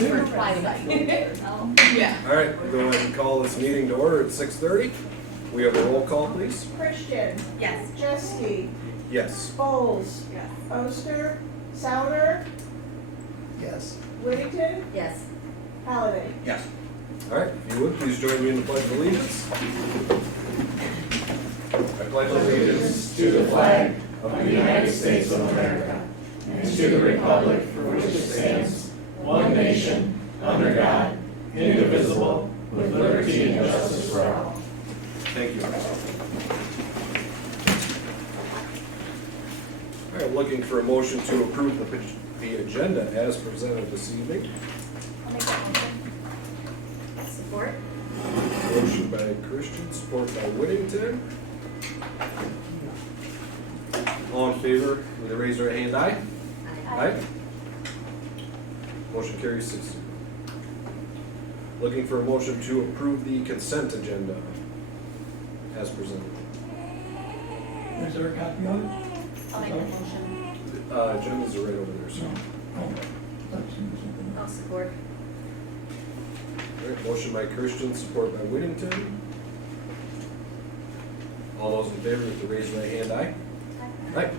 Yeah. All right, we'll go ahead and call this meeting to order at 6:30. We have a roll call, please. Christian, Yes. Chesky, Yes. Bowles, Yes. Oster, Souter, Yes. Whittington, Yes. Halliday. Yes. All right, if you would, please join me in the Pledge of Allegiance. I pledge allegiance to the flag of the United States of America and to the republic for which it stands, one nation, under God, indivisible, with liberty and justice for all. Thank you. All right, looking for a motion to approve the agenda as presented this evening. I'll make that motion. Support? Motion by Christian, support by Whittington. All in favor, with a raise your hand, aye? Aye. Motion carries 6-0. Looking for a motion to approve the consent agenda as presented. Is there a copy of it? I'll make that motion. Agendas are right over there, so. I'll support. All right, motion by Christian, support by Whittington. All those in favor with the raise your hand, aye? Aye.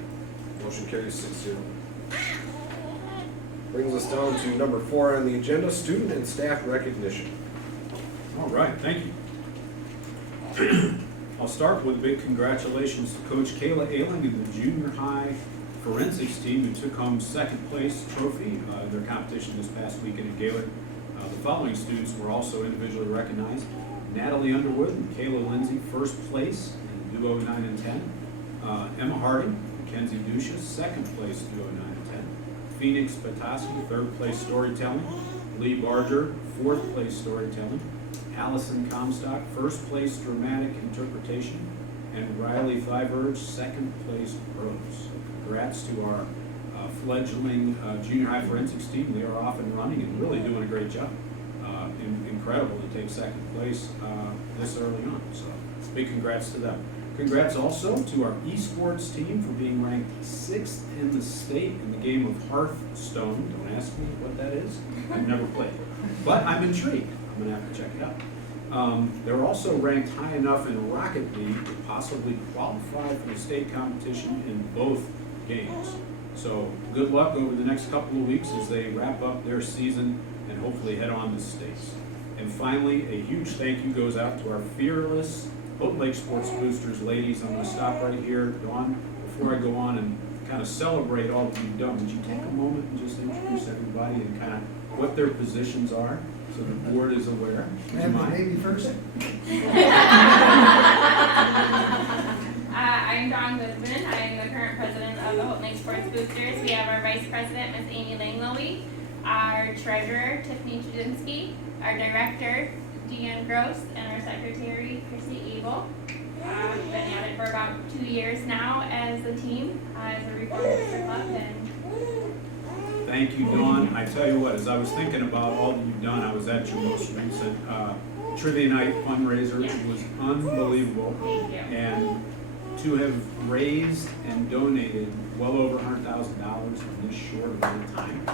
Motion carries 6-0. Brings us down to number 4 on the agenda, student and staff recognition. All right, thank you. I'll start with a big congratulations to Coach Kayla Ayling and the junior high forensics team who took home second place trophy in their competition this past weekend at Gaylord. The following students were also individually recognized. Natalie Underwood and Kayla Lindsay, first place in duo 9 and 10. Emma Harding, Mackenzie Ducius, second place duo 9 and 10. Phoenix Petoskey, third place storytelling. Lee Barger, fourth place storytelling. Allison Comstock, first place dramatic interpretation. And Riley Thiverge, second place prose. So congrats to our fledgling junior high forensics team. They are off and running and really doing a great job. Incredible to take second place this early on. So big congrats to them. Congrats also to our esports team for being ranked 6th in the state in the game of Hearthstone. Don't ask me what that is. I've never played. But I'm intrigued. I'm going to have to check it out. They're also ranked high enough in Rocket League to possibly qualify for the state competition in both games. So good luck over the next couple of weeks as they wrap up their season and hopefully head on to states. And finally, a huge thank you goes out to our fearless Houghton Lake Sports Boosters ladies. I'm going to stop right here, Dawn, before I go on and kind of celebrate all that you've done. Would you take a moment and just introduce everybody and kind of what their positions are so the board is aware? Would you Have the mind? baby first? I'm Dawn Goodman. I am the current president of the Houghton Lake Sports Boosters. We have our vice president, Ms. Amy Langlowy, our treasurer, Tiffany Chudinski, our director, Deanne Gross, and our secretary, Chrissy Abel. We've been at it for about 2 years now as a team, as a Reformed Booster Club, and Thank you, Dawn. I tell you what, as I was thinking about all that you've done, I was at your most recent Trivia Night fundraiser. It was unbelievable. thank you. And to have raised and donated well over $100,000 in this short amount of time.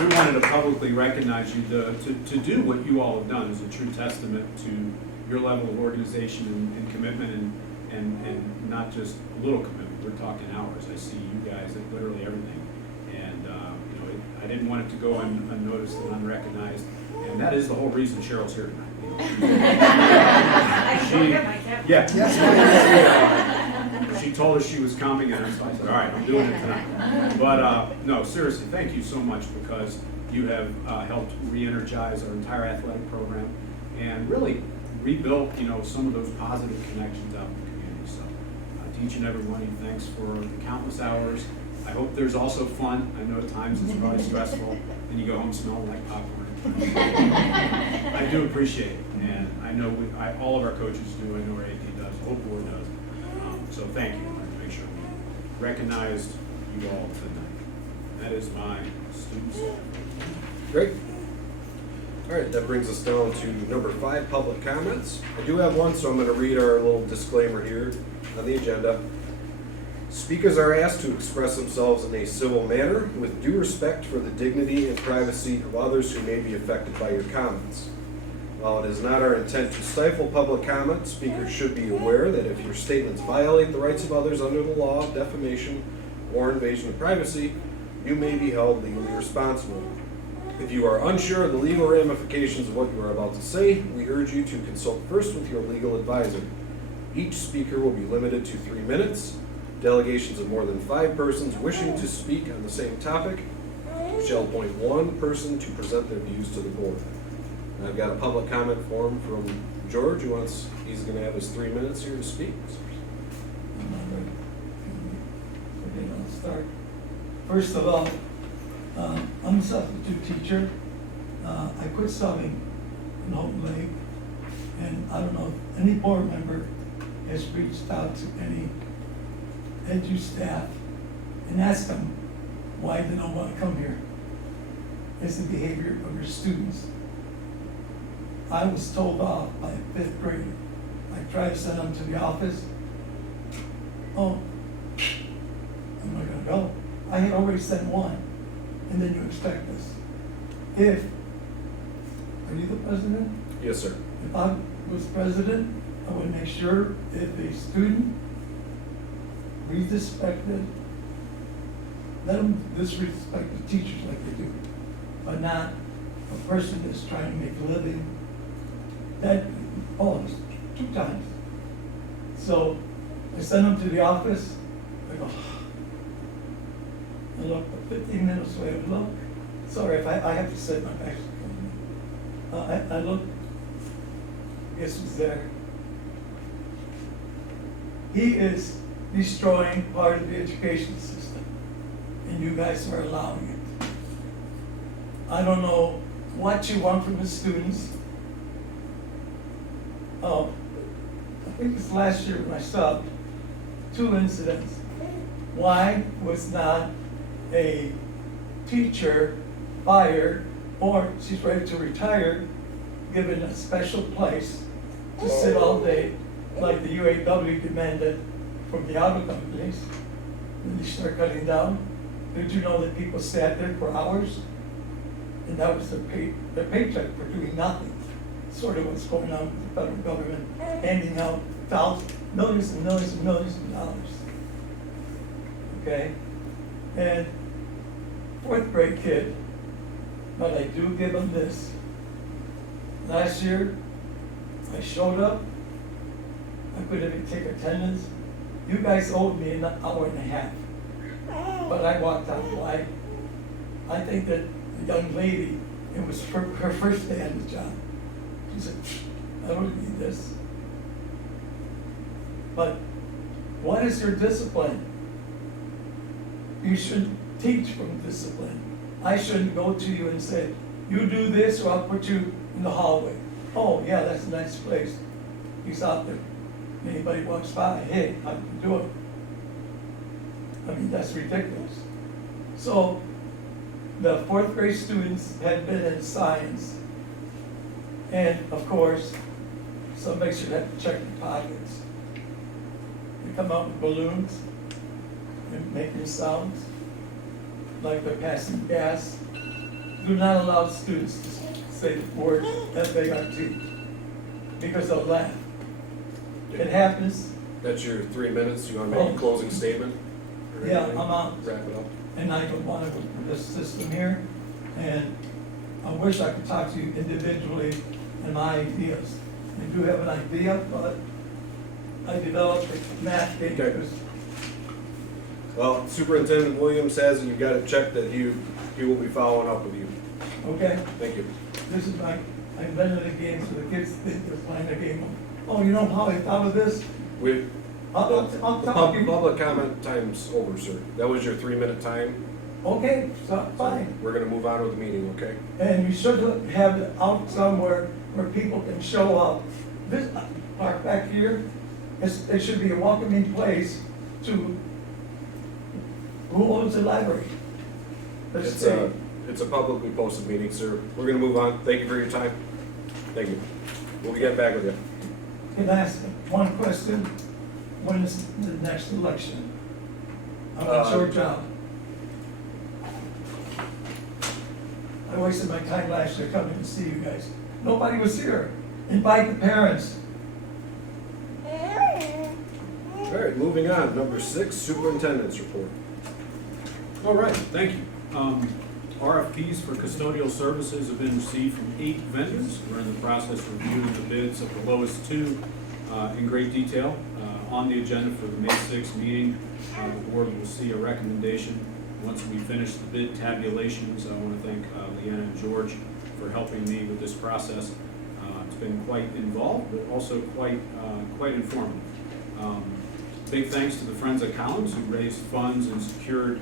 We wanted to publicly recognize you to do what you all have done is a true testament to your level of organization and commitment and not just a little commitment. We're talking hours. I see you guys at literally everything. And I didn't want it to go unnoticed and unrecognized. And that is the whole reason Cheryl's here tonight. She told us she was coming, and so I said, all right, I'm doing it tonight. But no, seriously, thank you so much because you have helped re-energize our entire athletic program and really rebuilt, some of those positive connections out in the community. So to each and every one of you, thanks for the countless hours. I hope there's also fun. I know at times it's probably stressful, and you go home smelling like popcorn. I do appreciate it, and I know all of our coaches do. I know our AD does. The whole board does. So thank you. I wanted to make sure we recognized you all tonight. That is my students. Great. All right, that brings us down to number 5, public comments. I do have one, so I'm going to read our little disclaimer here on the agenda. Speakers are asked to express themselves in a civil manner with due respect for the dignity and privacy of others who may be affected by your comments. While it is not our intent to stifle public comment, speakers should be aware that if your statements violate the rights of others under the law of defamation or invasion of privacy, you may be held legally responsible. If you are unsure of the legal ramifications of what you are about to say, we urge you to consult first with your legal advisor. Each speaker will be limited to 3 minutes. Delegations of more than 5 persons wishing to speak on the same topic shall appoint 1 person to present their views to the board. I've got a public comment form from George he's gonna have his 3 minutes here to speak. Okay, I'll start. First of all, I'm a substitute teacher. I quit subbing in Houghton Lake, and I don't know if any board member has reached out to any edu staff and asked them why they don't want to come here. It's the behavior of your students. I was told off by a 5th grader. I tried to send them to the office. Oh, I'm not gonna go. I had already sent 1, and then you expect this. Are you the president? Yes, sir. If I was president, I would make sure if a student disrespected, let them disrespect the teachers like they do, but not a person that's trying to make a living. That, 2 times. So I sent them to the office. I go, I look for 15 minutes away. I look. Sorry if I have to sit my back. I look. Guess who's there? He is destroying part of the education system, and you guys are allowing it. I don't know what you want from the students. I think it's last year when I subbed, 2 incidents. Why was not a teacher fired, or she's ready to retire, given a special place to sit all day, like the UAW demanded from the auto companies? When you start cutting down, did you know that people sat there for hours? And that was their paycheck for doing nothing. Sort of what's going on with the federal government, handing out millions and millions and millions of dollars. Okay? And 4th grade kid, but I do give them this. Last year, I showed up, I couldn't even take attendance. You guys owed me an hour and a half, but I walked out. Why? I think that the young lady, it was her first day on the job. She said, I don't need this. But what is your discipline? You should teach from discipline. I shouldn't go to you and say, you do this or I'll put you in the hallway. Oh, yeah, that's a nice place. He's out there. Anybody walks by, hey, how do you do it? I mean, that's ridiculous. So the 4th grade students had been in science. And of course, somebody should have to check their pockets. They come out with balloons and making sounds like they're passing gas. Do not allow students to say the word FART because they'll laugh. It happens. That's your 3 minutes. You want to make a closing statement? Or Yeah, anything? I'm out. Wrap it up. And I don't want to go through this system here. And I wish I could talk to you individually and my ideas. I do have an idea, but I developed a math Okay. because Well, Superintendent Williams says you've got to check that he will be following up with you. okay, Thank you. this is my, I invented a game so the kids think they're playing a game. Oh, you know how I thought of this? We, I'll the tell you. public comment time's over, sir. That was your 3-minute time. Okay, so fine. We're gonna move on with the meeting, okay? And you should have it out somewhere where people can show up. This park back here, it should be a welcoming place to who owns the library. Let's It's see. it's a publicly posted meeting, sir. We're gonna move on. Thank you for your time. Thank you. We'll be getting back with you. Can I ask one question? When is the next election? I'm on short job. I wasted my time last year coming to see you guys. Nobody was here. Invite the parents. All right, moving on, number 6, superintendent's report. All right, thank you. RFPs for custodial services have been received from 8 vendors. We're in the process of reviewing the bids of the lowest 2 in great detail. On the agenda for the May 6th meeting, the board will see a recommendation. Once we finish the bid tabulations, I want to thank Leanna and George for helping me with this process. It's been quite involved, but also quite informative. Big thanks to the Friends of Collins who raised funds and secured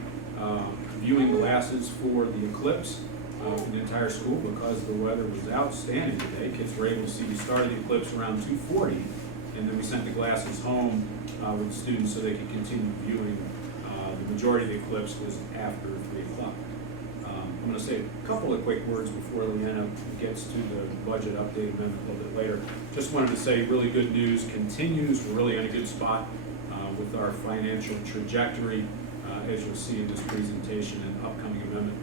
viewing glasses for the eclipse for the entire school because the weather was outstanding today. Kids were able to see the start of the eclipse around 2:40, and then we sent the glasses home with students so they could continue viewing. The majority of the eclipse was after 3 o'clock. I'm going to say a couple of quick words before Leanna gets to the budget update amendment a little bit later. Just wanted to say really good news continues. We're really in a good spot with our financial trajectory. As you'll see in this presentation and upcoming amendment,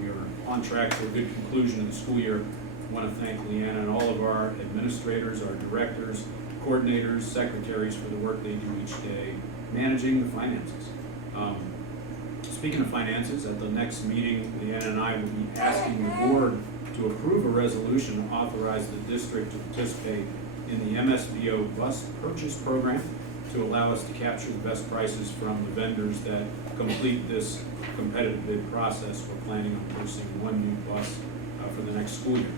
we are on track for a good conclusion of the school year. I want to thank Leanna and all of our administrators, our directors, coordinators, secretaries for the work they do each day managing the finances. Speaking of finances, at the next meeting, Leanna and I will be asking the board to approve a resolution to authorize the district to participate in the MSBO bus purchase program to allow us to capture the best prices from the vendors that complete this competitive bid process. We're planning on purchasing 1 new bus for the next school year.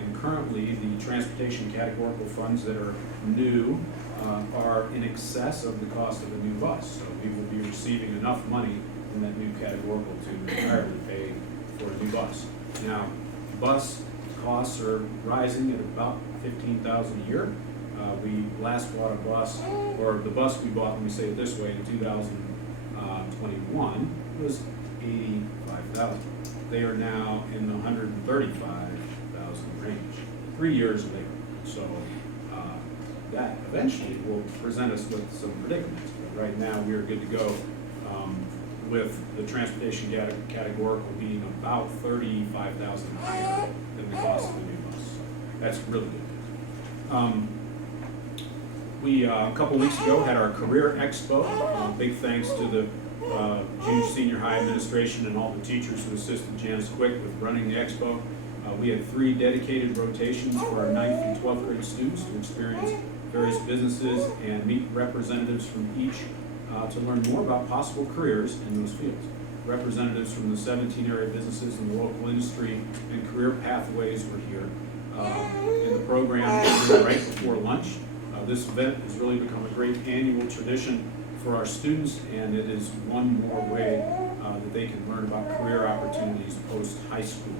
And currently, the transportation categorical funds that are new are in excess of the cost of a new bus. So we will be receiving enough money in that new categorical to entirely pay for a new bus. Now, bus costs are rising at about $15,000 a year. We last bought a bus, or the bus we bought, let me say it this way, in 2021 was $85,000. They are now in the $135,000 range, 3 years later. So that eventually will present us with some predicaments. But right now, we are good to go with the transportation categorical being about $35,000 higher than the cost of the new bus. So that's really good. We, a couple weeks ago, had our Career Expo. Big thanks to the Junior Senior High administration and all the teachers who assisted Janice Quick with running the expo. We had 3 dedicated rotations for our 9th through 12th grade students to experience various businesses and meet representatives from each to learn more about possible careers in those fields. Representatives from the 17 area businesses in the local industry and career pathways were here. In the program right before lunch. This event has really become a great annual tradition for our students, and it is one more way that they can learn about career opportunities post-high school.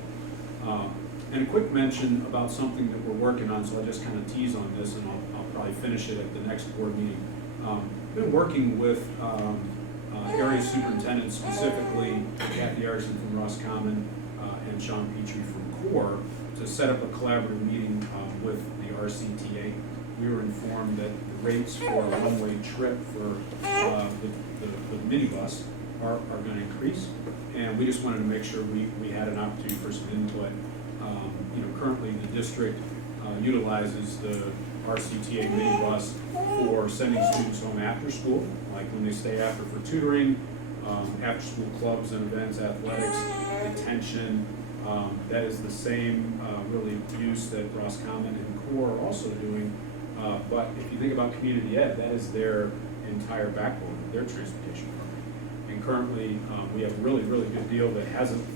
And a quick mention about something that we're working on, so I'll just kind of tease on this, and I'll probably finish it at the next board meeting. Been working with area superintendents, specifically Kathy Erickson from Roscommon and Sean Petrie from CORE, to set up a collaborative meeting with the RCTA. We were informed that the rates for a one-way trip for the minibus are going to increase, and we just wanted to make sure we had an opportunity for some input. Currently the district utilizes the RCTA minibus for sending students home after school, like when they stay after for tutoring, after-school clubs and events, athletics, detention. That is the same really use that Roscommon and CORE are also doing. But if you think about community ed, that is their entire backbone of their transportation program. And currently, we have a really, really good deal that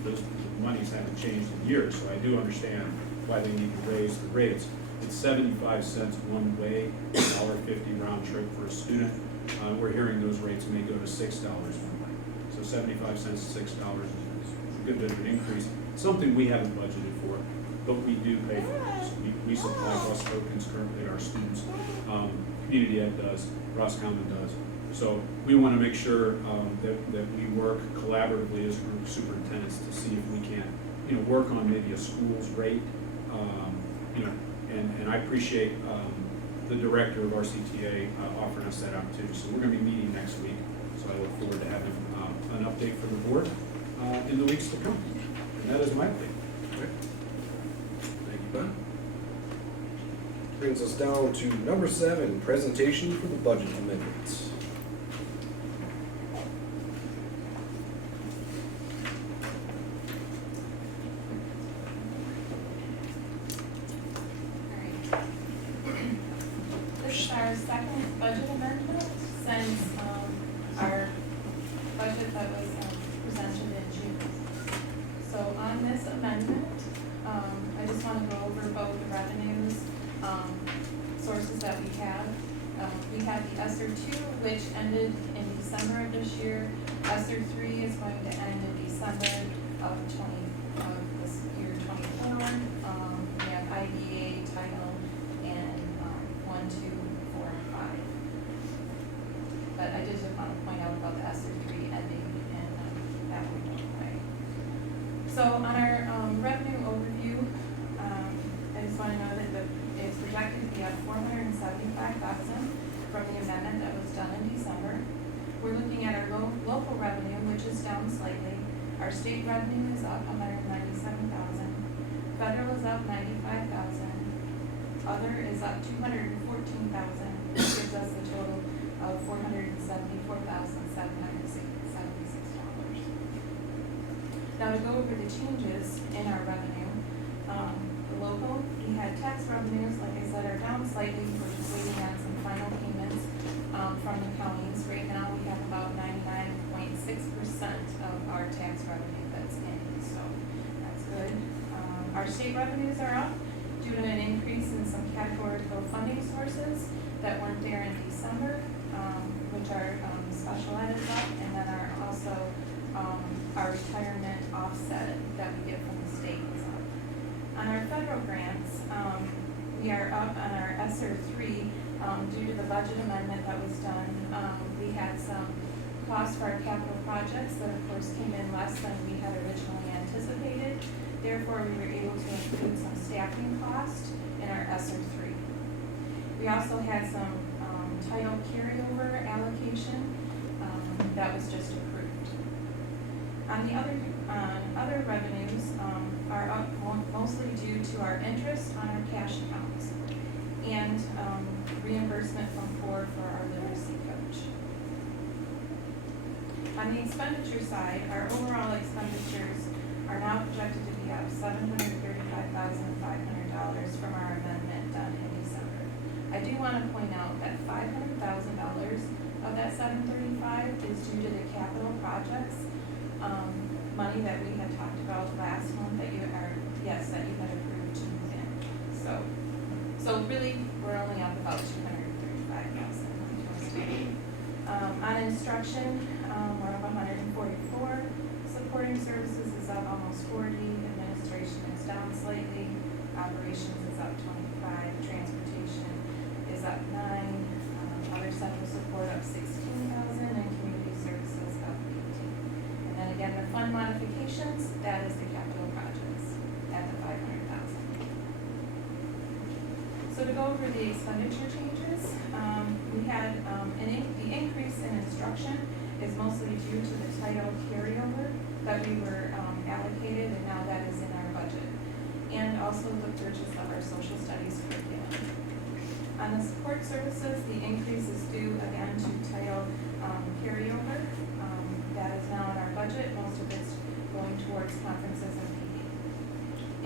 the monies haven't changed in years. So I do understand why they need to raise the rates. It's 75 cents one way, $1.50 round trip for a student. We're hearing those rates may go to $6 one way. So 75 cents to $6 is a good bit of an increase. Something we haven't budgeted for, but we do pay for it. So we supply bus tokens currently, our students. Community Ed does, Roscommon does. So we want to make sure that we work collaboratively as group superintendents to see if we can, work on maybe a school's rate. And I appreciate the director of RCTA offering us that opportunity. So we're going to be meeting next week. So I look forward to having an update for the board in the weeks to come. And that is my update. Thank you, Ben. Brings us down to number 7, presentation for the budget amendments. This is our second budget amendment since our budget that was presented in June. So on this amendment, I just want to go over both the revenues, sources that we have. We have the ESSER 2, which ended in December of this year. ESSER 3 is going to end in December of this year 24. We have IDA, title, and 1, 2, 4, and 5. But I did just want to point out about the ESSER 3 ending and that one going away. So on our revenue overview, I just want to know that it's projected to be up $475,000 from the amendment that was done in December. We're looking at our local revenue, which is down slightly. Our state revenue is up $197,000. Federal is up $95,000. Other is up $214,000, which gives us a total of $474,776. Now to go over the changes in our revenue, the local, we had tax revenues, like I said, are down slightly. We're just waiting on some final payments from the counties. Right now, we have about 99.6% of our tax revenue that's in, so that's good. Our state revenues are up due to an increase in some categorical funding sources that weren't there in December, which are special ed is up, and then our retirement offset that we get from the state is up. On our federal grants, we are up on our ESSER 3 due to the budget amendment that was done. We had some costs for our capital projects that of course came in less than we had originally anticipated. Therefore, we were able to include some staffing cost in our ESSER 3. We also had some title carryover allocation that was just approved. On the other revenues are up mostly due to our interest on our cash accounts and reimbursement from Ford for our literacy coach. On the expenditure side, our overall expenditures are now projected to be up $735,500 from our amendment done in December. I do want to point out that $500,000 of that $735,000 is due to the capital projects money that we had talked about last month that you had approved to move in. So really, we're only up about $235,000. On instruction, we're up 144. Supporting services is up almost 40. Administration is down slightly. Operations is up 25. Transportation is up 9. Other central support up 16,000, and community services up 18. And then again, the fund modifications, that is the capital projects at the $500,000. So to go over the expenditure changes, we had the increase in instruction is mostly due to the title carryover that we were allocated, and now that is in our budget, and also the purchase of our social studies curriculum. On the support services, the increase is due again to title carryover. That is now in our budget. Most of it's going towards conferences and PD.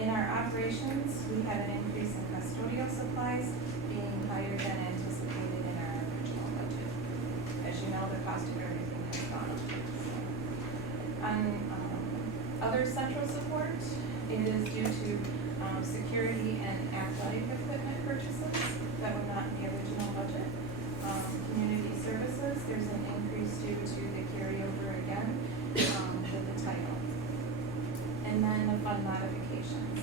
In our operations, we had an increase in custodial supplies being higher than anticipated in our original budget. As you know, the cost of everything has gone up. On other central support, it is due to security and athletic equipment purchases that were not in the original budget. Community services, there's an increase due to the carryover again with the title. And then the fund modifications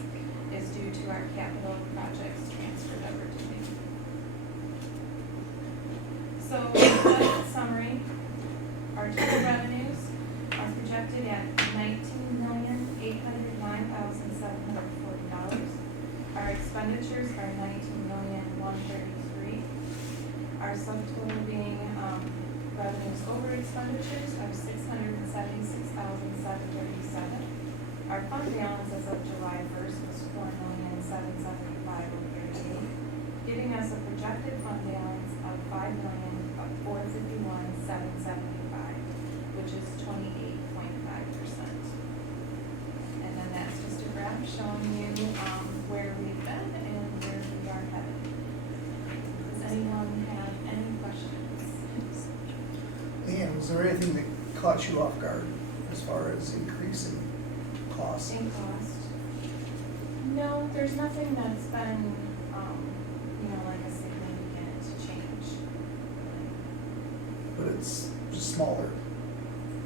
is due to our capital projects transferred over to me. So, budget summary, our total revenues are projected at $19,809,740. Our expenditures are $19,133,000. Our subtotal being revenues over expenditures of $676,737. Our fund balance as of July 1st was $4,775,038, giving us a projected fund balance of $5,451,775, which is 28.5%. And then that's just a graph showing you where we've been and where we are headed. Does anyone have any questions? And was there anything that caught you off guard as far as increasing costs? In cost? No, there's nothing that's been, like a significant change. But it's just smaller,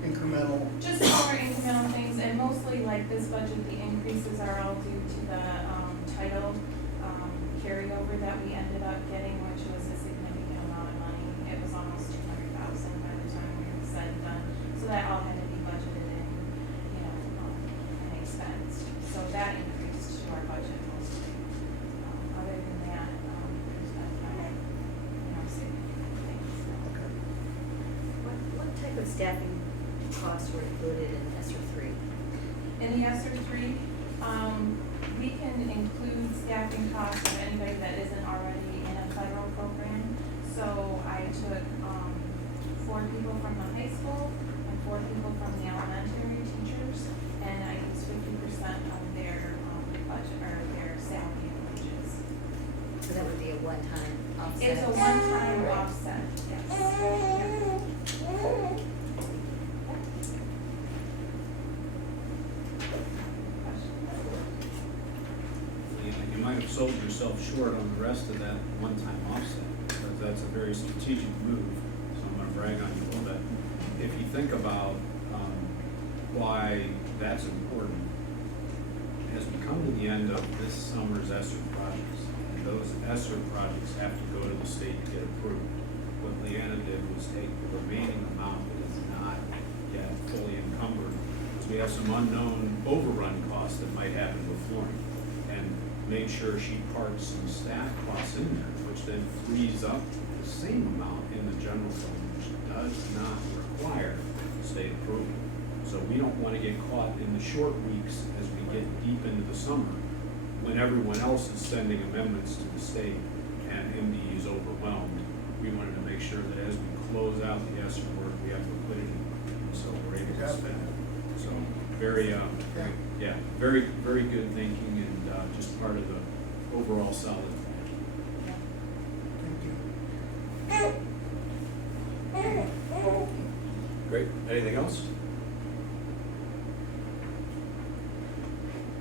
incremental. Just smaller incremental things, and mostly like this budget, the increases are all due to the title carryover that we ended up getting, which was a significant amount of money. It was almost $200,000 by the time we were said and done. So that all had to be budgeted in, and expensed. So that increased to our budget mostly. Other than that, there's been kind of, significant things. Okay. What type of staffing costs were included in ESSER three? In the ESSER three, we can include staffing costs of anybody that isn't already in a federal program. So I took 4 people from the high school and 4 people from the elementary teachers, and I used 50% of their budget or their salary and wages. So that would be a one-time offset? It's a one-time offset, yes. Yep. You might have sold yourself short on the rest of that one-time offset, because that's a very strategic move, so I'm gonna brag on you a little bit. If you think about why that's important, as we come to the end of this summer's ESSER projects, and those ESSER projects have to go to the state to get approved, what Leanna did was take the remaining amount that is not yet fully encumbered, because we have some unknown overrun costs that might happen with flooring, and made sure she parked some staff costs in there, which then frees up the same amount in the general fund, which does not require state approval. So we don't want to get caught in the short weeks as we get deep into the summer, when everyone else is sending amendments to the state and MDE is overwhelmed. We wanted to make sure that as we close out the ESSER work, we have liquidity, so we're able to spend it. So very, very, very good thinking, and just part of the overall solid plan. Thank you. Great, anything else?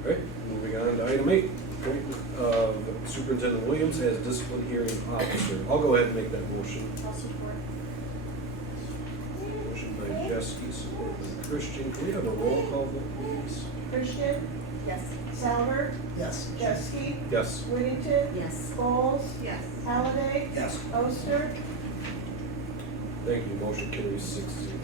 Great, moving on to item 8, appointment of Superintendent Williams as discipline hearing officer. I'll go ahead and make that motion. I'll support. Motion by Jeske, support by Christian. Can we have a roll call vote, please? Christian, Yes. Souter, Yes. Jeske, Yes. Whittington, Yes. Bowles, Yes. Halliday, Yes. Oster, Thank you, motion carries 6-0.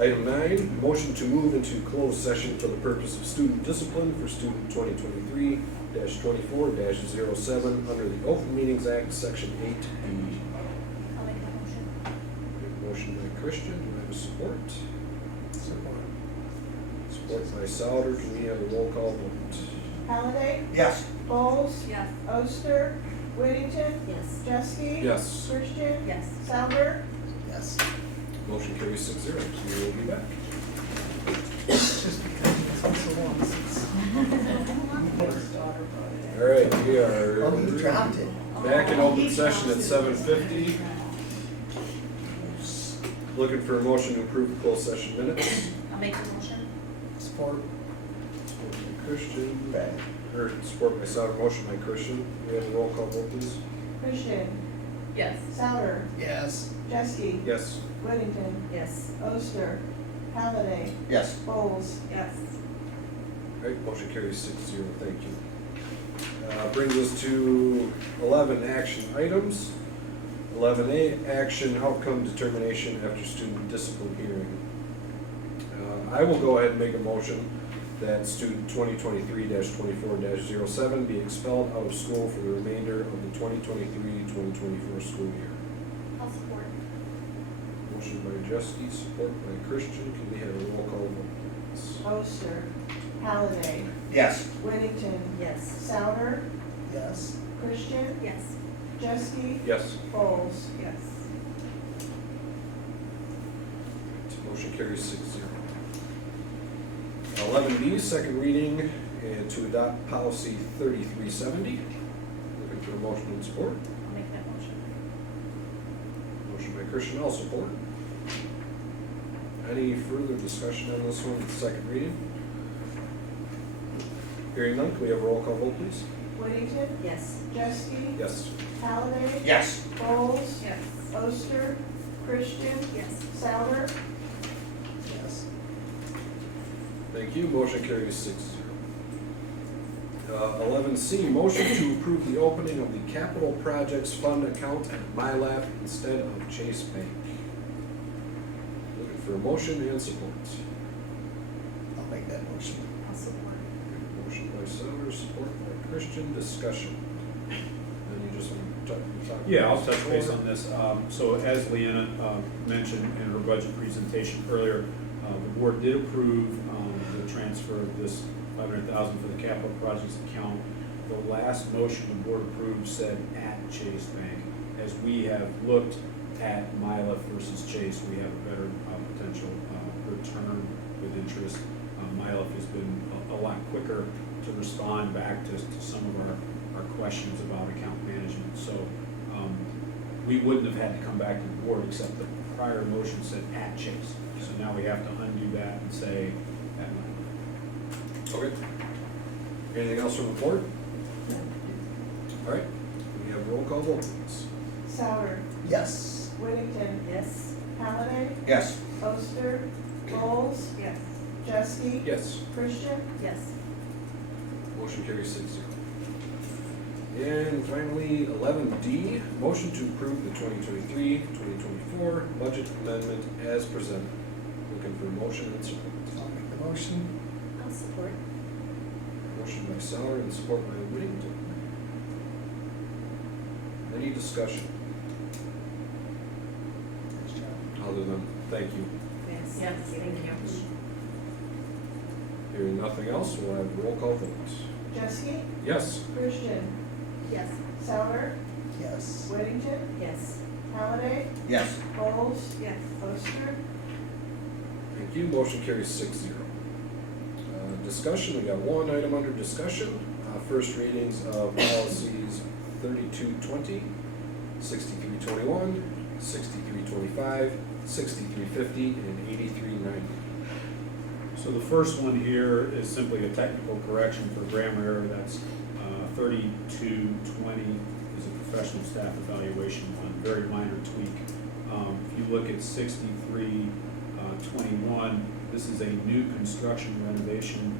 Item 9, motion to move into closed session for the purpose of student discipline for student 2023-24-07 under the Open Meetings Act, Section 8B. I'll make that motion. Motion by Christian, do I have a support? Support. Support by Souter, can we have a roll call vote? Halliday, Yes. Bowles, Yes. Oster, Whittington, Yes. Jeske, Yes. Christian, Yes. Souter, Yes. Motion carries 6-0, so we will be back. Just because it's been so long since. All right, we Oh, are you dropped it. back in open session at 7:50. Looking for a motion to approve the closed session minutes. I'll make the motion. Support. Support by Christian, Right. or support by Souter, motion by Christian. We have a roll call vote, please. Christian, Yes. Souter, Yes. Jeske, Yes. Whittington, Yes. Oster, Halliday, Yes. Bowles, Yes. All right, motion carries 6-0, thank you. Brings us to 11 action items. 11A, action outcome determination after student discipline hearing. I will go ahead and make a motion that student 2023-24-07 be expelled out of school for the remainder of the 2023-2024 school year. I'll support. Motion by Jeske, support by Christian. Can we have a roll call vote, please? Oster, Halliday, Yes. Whittington, Yes. Souter, Yes. Christian, Yes. Jeske, Yes. Folds. Yes. Motion carries 6-0. 11B, second reading, and to adopt policy 3370. Looking for a motion and support. I'll make that motion. Motion by Christian, I'll support. Any further discussion on this one, second reading? Hearing none, can we have a roll call vote, please? Whittington, Yes. Jeske, Yes. Halliday, Yes. Folds, Yes. Oster, Christian, Yes. Souter, Yes. Thank you, motion carries 6-0. 11C, motion to approve the opening of the capital projects fund account at MyLab instead of Chase Bank. Looking for a motion and support. I'll make that motion. I'll support. Motion by Sauer, support by Christian, discussion. Then you just want to talk. Yeah, I'll touch base on this. So as Leanna mentioned in her budget presentation earlier, the board did approve the transfer of this $500,000 for the capital projects account. The last motion the board approved said at Chase Bank. As we have looked at Mila versus Chase, we have a better potential return with interest. Mila has been a lot quicker to respond back to some of our questions about account management. So we wouldn't have had to come back to the board except the prior motion said at Chase. So now we have to undo that and say at Mila. Okay. Anything else from the board? All right, we have roll call vote, please. Souter, Yes. Whittington, Yes. Halliday, Yes. Oster, Folds, Yes. Jeske, Yes. Christian, Yes. Motion carries 6-0. And finally, 11D, motion to approve the 2023-2024 budget amendment as presented. Looking for a motion and support. I'll make the motion. I'll support. Motion by Sauer and support by Whittington. Any discussion Nice job. other than thank you? Yes. Yes, Thank thank you. Hearing nothing else, we'll have roll call votes. Jeske, Yes. Christian, Yes. Souter, Yes. Whittington, Yes. Halliday, Yes. Folds, Yes. Oster, Thank you, motion carries 6-0. Discussion, we got one item under discussion. First readings of policies 3220, 6321, 6325, 6350, and 8390. So the first one here is simply a technical correction for grammar error. That's 3220 is a professional staff evaluation one, very minor tweak. If you look at 6321, this is a new construction renovation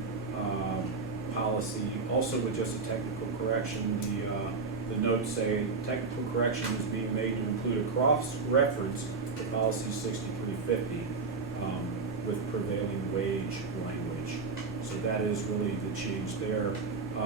policy, also with just a technical correction. The notes say technical correction is being made to include a cross-reference to policy 6350 with prevailing wage language. So that is really the change there.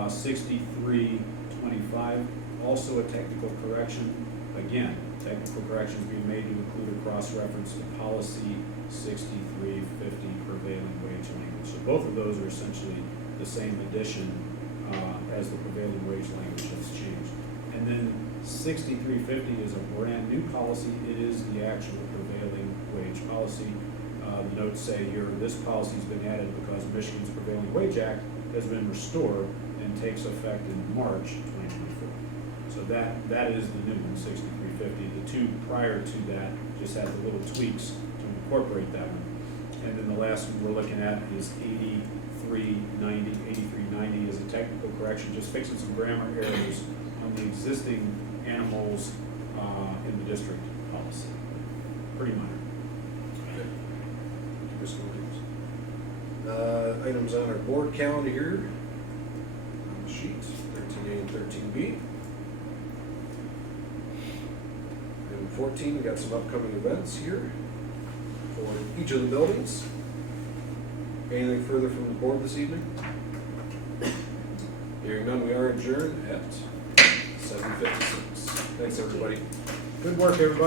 6325, also a technical correction. Again, technical correction is being made to include a cross-reference to policy 6350 prevailing wage language. So both of those are essentially the same addition as the prevailing wage language has changed. And then 6350 is a brand new policy. It is the actual prevailing wage policy. The notes say here, this policy has been added because Michigan's Prevailing Wage Act has been restored and takes effect in March 2024. So that is the new one, 6350. The two prior to that just had the little tweaks to incorporate that one. And then the last one we're looking at is 8390. 8390 is a technical correction, just fixing some grammar errors on the existing animals in the district policy. Pretty minor. Items on our board calendar here, on the sheets, 13A and 13B. Item 14, we got some upcoming events here for each of the buildings. Anything further from the board this evening? Hearing none, we are adjourned at 7:56. Thanks, everybody. Good work, everybody.